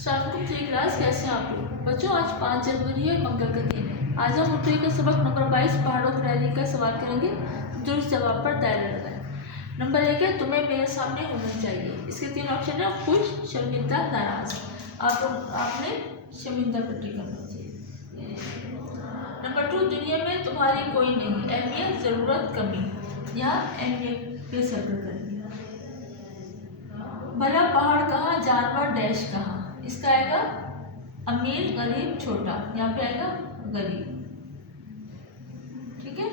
स्वागतम की क्लास। कैसे हैं आप लोग बच्चों? आज 5 जनवरी है, मंगल का दिन है। आज हम उठे का सबक नंबर 22 पहाड़ों की रैली का सवाल करेंगे जो इस जवाब पर दायरा लगाए। नंबर 1 है तुम्हें मेरे सामने होना चाहिए। इसके 3 ऑप्शन है, खुश, शर्मिंदा, नाराज। आपने शर्मिंदा पर टिक करना चाहिए। नंबर 2, दुनिया में तुम्हारी कोई नहीं, अहमियत, जरूरत, कमी। यहाँ अहमियत पे सर्कल करेंगे। भला पहाड़ कहाँ, जानवर डैश कहाँ। इसका आएगा अमीर, गरीब, छोटा। यहाँ पे आएगा गरीब। ठीक है।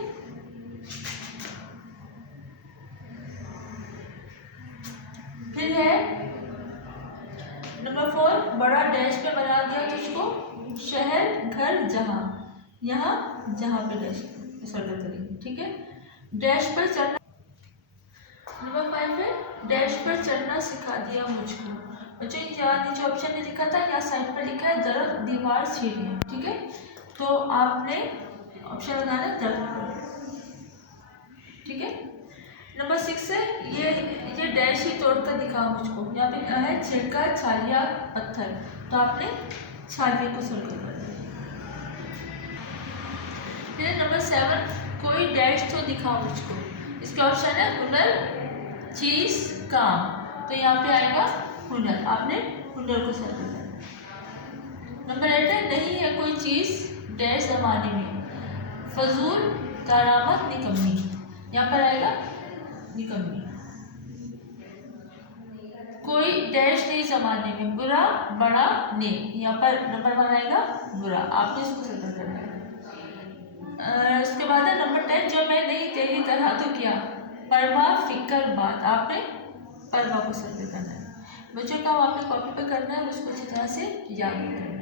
फिर है नंबर 4, बड़ा डैश पे बना दिया तुझको, शहर, घर, जहां। यहाँ जहां पे डैश सर्कल करेंगे। ठीक है। डैश पर चढ़ना। नंबर 5 है डैश पर चढ़ना सिखा दिया मुझको। बच्चों यहाँ नीचे ऑप्शन में लिखा था, यहाँ साइड पर लिखा है दरख्त, दीवार, सीढ़ियाँ। ठीक है। तो आपने ऑप्शन लगाना है दरख्त पर। ठीक है। नंबर 6 है ये डैश ही तोड़कर दिखा मुझको। यहाँ पे क्या है, छिलका, छालिया, पत्थर। तो आपने छालिया को सर्कल कर दिया। फिर नंबर 7, कोई डैश तो दिखा मुझको। इसका ऑप्शन है हुनर, चीज, काम। तो यहाँ पे आएगा हुनर। आपने हुनर को सर्कल करना। नंबर 8 है नहीं है कोई चीज डैश जमाने में, फजूल, करामत, निकम्मी। यहाँ पर आएगा निकम्मी। कोई डैश नहीं जमाने में, बुरा, बड़ा, नेक। यहाँ पर नंबर 1 आएगा बुरा। आपने इसको सर्कल करना है। उसके बाद है नंबर 10, जो मैं नहीं तेरी तरह तो किया, परमा, फिक्र, बात। आपने परमा को सर्कल करना है। बच्चों का आपने कॉपी पे करना है, उसको अच्छी तरह से याद करना है।